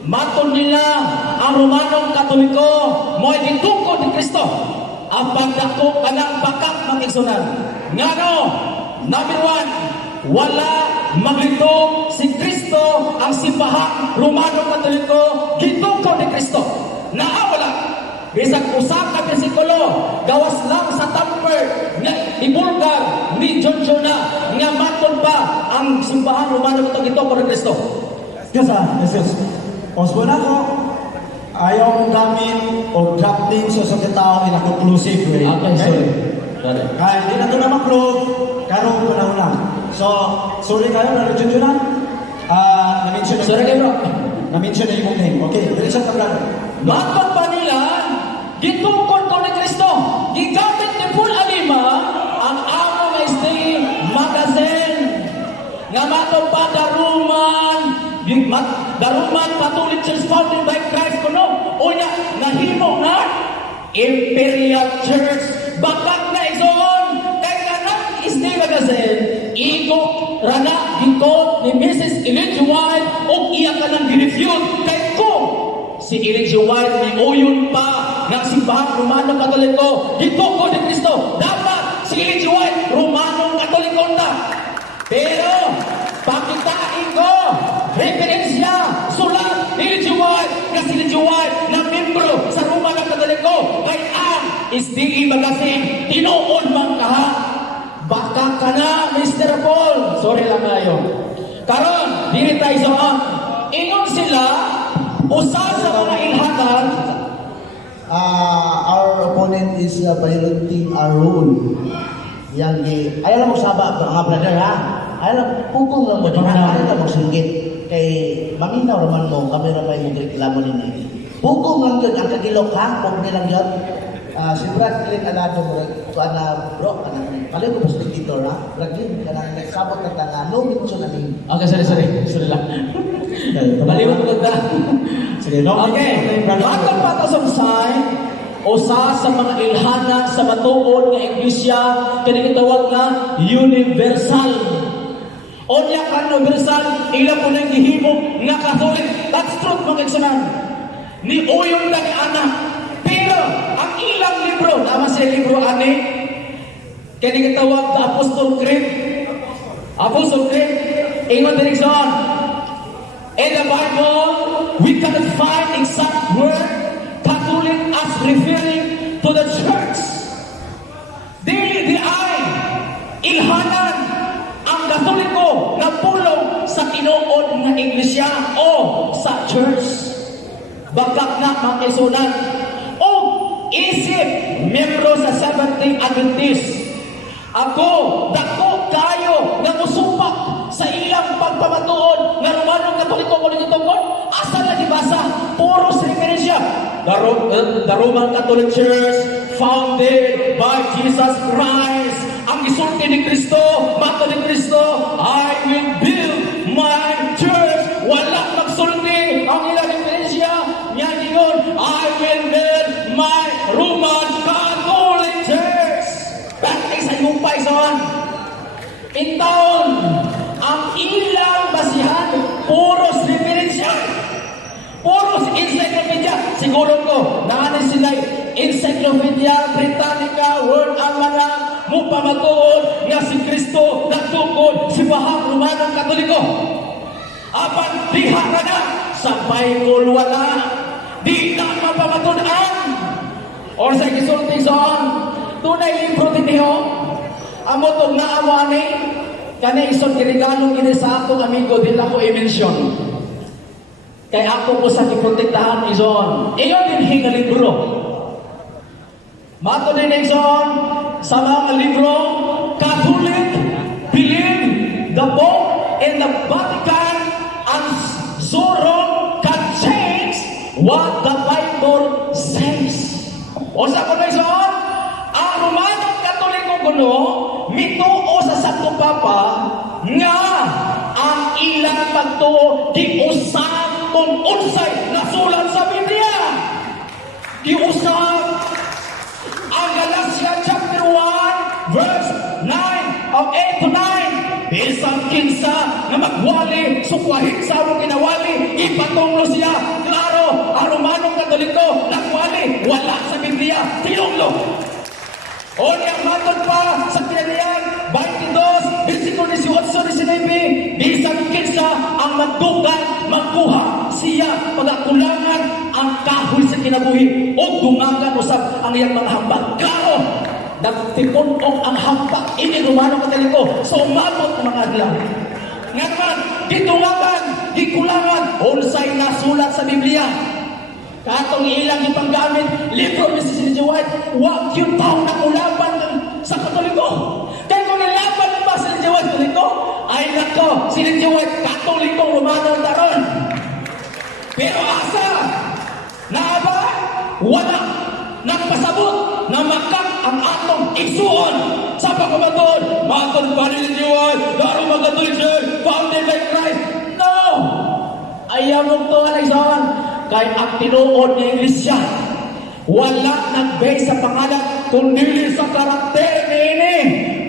Maton nila ang Romanong Katoliko mo gitukod ni Kristo. Ang pagdako kanang bakat ng igsunan. Ngano? Number one, wala maglitong si Kristo ang simbahan Romanong Katoliko gitukod ni Kristo. Naawala. Bisag usa ka bersikulo, gawas lang sa tamper nga ibulgar ni John Jonah nga maton pa ang simbahan Romano gito ko ni Kristo. Yes, ah, yes, yes. Osborne ako, ayaw mong gamit o drafting sa sa tao in a conclusive way. Okay, sorry. Sorry. Kaya hindi na ito na mag-prove, karong panahon lang. So, sorry kayo, na-mention yun na. Ah, na-mention na. Sorry kayo, bro. Na-mention na yung name. Okay, diretso ka brother. Maton pa nila gitukod ko ni Kristo. Gigamit ni Paul Alima ang amo nga stay magazine nga maton pa daruman Gi- mat- daruman patulit church founded by Christ kuno unya nahimo nga Imperial Church. Bakat na igsoon kay kanang stay magazine igo rana gitot ni Mrs. Elijah White o iya ka nang girefute. Kay kung si Elijah White may uyon pa ng simbahan Romano Katoliko gitukod ni Kristo. Dapat ang SDE Magazine tinuod man kaha baka ka na Mr. Paul sorry lang kayo karon dili tayo sa ang ingon sila usa sa mga ilhanan uh, our opponent is uh, violating our rule. Yang di, ayaw lang mo saba, mga brother ha. Ayaw lang, pugong lang mo, di? Ayaw lang mo singgit. Kay, maminaw naman mo, kami na may reklamo ninyo. Pugong lang yun, ang kagilok ha, pug nilang yun. Uh, si Brad Clint Alado mo, kuan na bro, kanang palit ko sa editor ha. Brad Clint, kanang nagsabot na tanga, no mention na ni. okay sorry sorry sorry lang baliwag ko ta Sige, no? Okay, matang patasong sign, usa sa mga ilhana sa matuod nga iglesia kini gitawag nga universal. Onya ka universal, ila po nang gihimo nga Catholic. That's truth mga igsunan. Ni uyong ni anak. Pero ang ilang libro, tama sa libro ani, kini gitawag the Apostle Creed. Apostle Creed, ingon direksyon, In the Bible, we cannot find exact word Catholic as referring to the church. Dili di ay ilhanan ang Katoliko na pulong sa tinuod nga iglesia o sa church. Bagak na isip, membro sa Seventh-day Adventist. Ako, dako kayo nga musumpak sa ilang pagpamatuod nga Romanong Katoliko ko nito tungkol. Asa na dibasa? Puro sa referensya. The, the Roman Catholic Church founded by Jesus Christ. Ang isulti ni Kristo, mato ni Kristo, I will build Siguro ko, naanin sila Encyclopedia Britannica, World Almanac, mo pamatuod nga si Kristo nagtukod si Bahang Romanong Katoliko. Apan diha na na sa Bible wala. Di na mapamatunan. Or sa gisulti saan, tunay libro tiniho. Amo tong naawani, kani isod kirigalo kini sa akong amigo dila ko i-mention. Kay ako ko sa giprotektahan ison. Iyon din hinga libro. Mato din ison sa mga libro, Catholic believe the Pope and the Vatican and Zoro can change what the Bible says. O sa ko na ison, ang Romanong Katoliko kuno, mituo sa Santo Papa, nga ang ilang pagtuo di usab kung unsay nasulat sa Biblia. Di usab ang Galatia chapter 1 verse 9 of 8 to 9. Is Bisan kinsa nga magwali, sukwahin sa among kinawali, ipatunglo siya. Klaro, ang Romanong Katoliko, nagwali, wala sa Biblia, tinunglo. O niya matod pa sa pinaniyan, 22, versikulo 18, 19, bisan kinsa ang magdugan, magkuha siya pagakulangan ang kahoy sa kinabuhi o dumangan usab ang iyang mga hambag. Klaro, nagtipunong ang hambag ini Romano Katoliko sa umabot ng mga adlaw. Nga naman, gitungagan, gikulangan, unsay nasulat sa Biblia. Katong ilang ipanggamit, libro ni si Sir White, wag yung tao na ulaban ng, sa Katoliko. Kaya kung nilaban mo ba si Sir White Katoliko, ay nako, si Sir White, Katolikong Romano ang taron. Pero asa, na ba? Wala. Nagpasabot na makak ang atong igsuon sa pagkamatod. Matod pa Sir White, laro magkatuloy siya, founded by Christ. No! Ayaw mo to, Alexander. Kay ang tinuod ng Iglesia, wala nagbase sa pangalan, kundi sa karakter ni ini.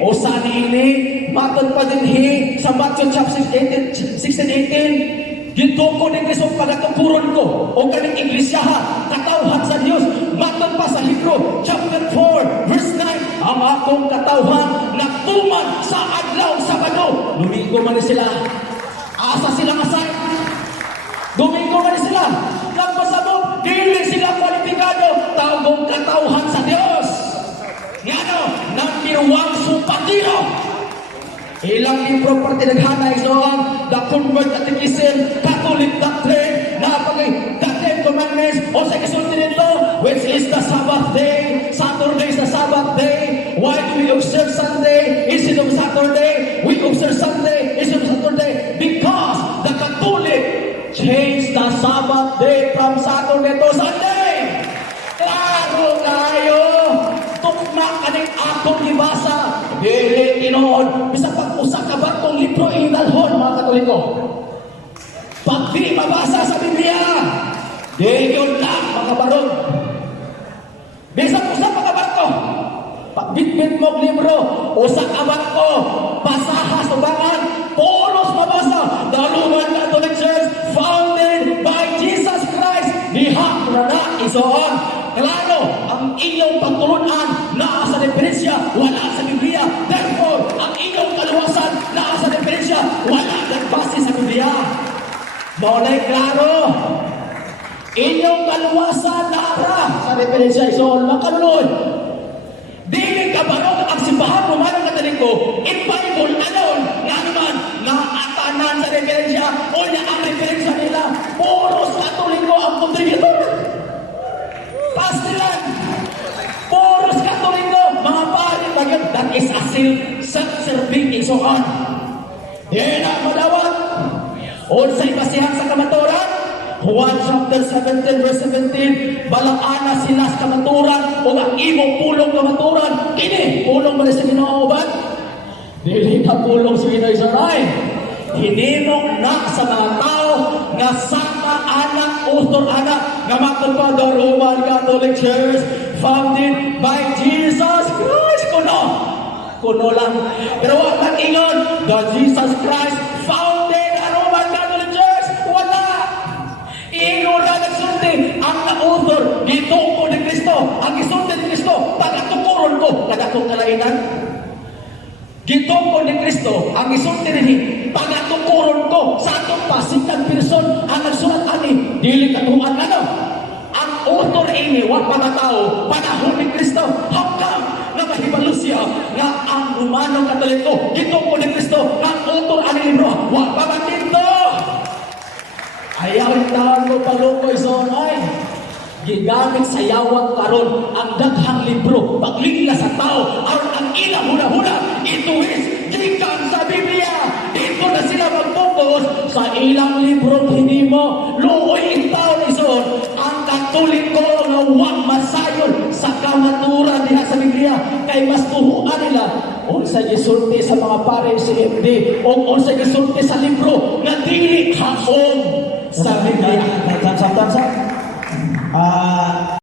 O sa ni ini, matod pa din hi, sa Matthew chapter 16, 16, 18, Gituko ni Kristo pagatukuron ko o kaning iglesia ha, katawhan sa Dios. Matod pa sa Hebrew chapter 4 verse 9, ang akong katawhan nagtuman sa adlaw Sabado. Lumigo man sila. Asa sila kasay. Domingo man sila. Nagpasabot, dili sila kwalipikado. Tawagong katauhan sa Diyos. Ngano, number one supatiro. Ilang libro parte naghana isoan, The Convert Catechism, Catholic Doctrine, napagay, The Ten Commandments, o sa kasulti nito, which is the Sabbath day, Saturday is the Sabbath day, why do we observe Sunday instead of Saturday? We observe Sunday instead of Saturday because the Catholic changed the Sabbath day from Saturday to Sunday. Klaro kayo! Tukma kaning akong gibasa. Dili tinuod. Bisa pag usa ka ba tong libro ingalhon mga Katoliko. Pag di mabasa sa Biblia, di yun lang mga barog. Bisa usa pa ka barko. Pag bitbit mo libro, usa ka barko, basaha subangan, pulos mabasa. Roman Catholic Church founded by Jesus Christ. Diha na na isoon. Klaro, ang inyong pagtulunan naa sa Maulay klaro. Inyong kaluwasan naara sa diferensya isoon. Makaluloy. Dili ka barong ang simbahan mo manang kataliko, in Bible anon, nga naman, nga atanan sa diferensya, o niya ang diferensya nila, puros katoliko ang contributor. Pastilan, puros katoliko, mga pari, bagay, that is a self-serving and so on. Yan ang. Unsay basihan sa kamaturan, Juan chapter 17 verse 17 Balang ana sila sa kamaturan o ang imong pulong kamaturan. Kini pulong ba sa Ginoo ba dili na pulong sa Ginoo Israel. Hinimong na sa mga tao nga sama anak ustor anak nga matupad the Roman Catholic Church founded by Jesus Christ kuno. Kuno lang. Pero wag man ingon the Jesus Christ dito ko ni Kristo. Ang isulti ni Kristo, pagatukuron ko, kagatong kalainan. Gito ko ni Kristo, ang isulti ni pagatukuron ko sa atong pasikan person ang nagsulat ani, dili katuan ano. Ang author ini, wa mga tao, panahon ni Kristo, hanggang na mahibalo siya nga ang Romano Katoliko, gito ko ni Kristo, ang author ani libro, wa man dito. Ayaw yung taon ko palukoy sa onay. Gigamit sa yawang karon ang daghang libro pagligla sa tao aron ang ilang huna-huna ituwis gikan sa Biblia. Dito na sila mag-focus sa ilang libro hinimo luoy ang tao ni Son ang katoliko nga wag masayon sa kamaturan diha sa Biblia kay mas tuhuan nila unsa gisulti sa mga pare si MD o unsa gisulti sa libro nga dili kaon sa Biblia. Samtang sa 啊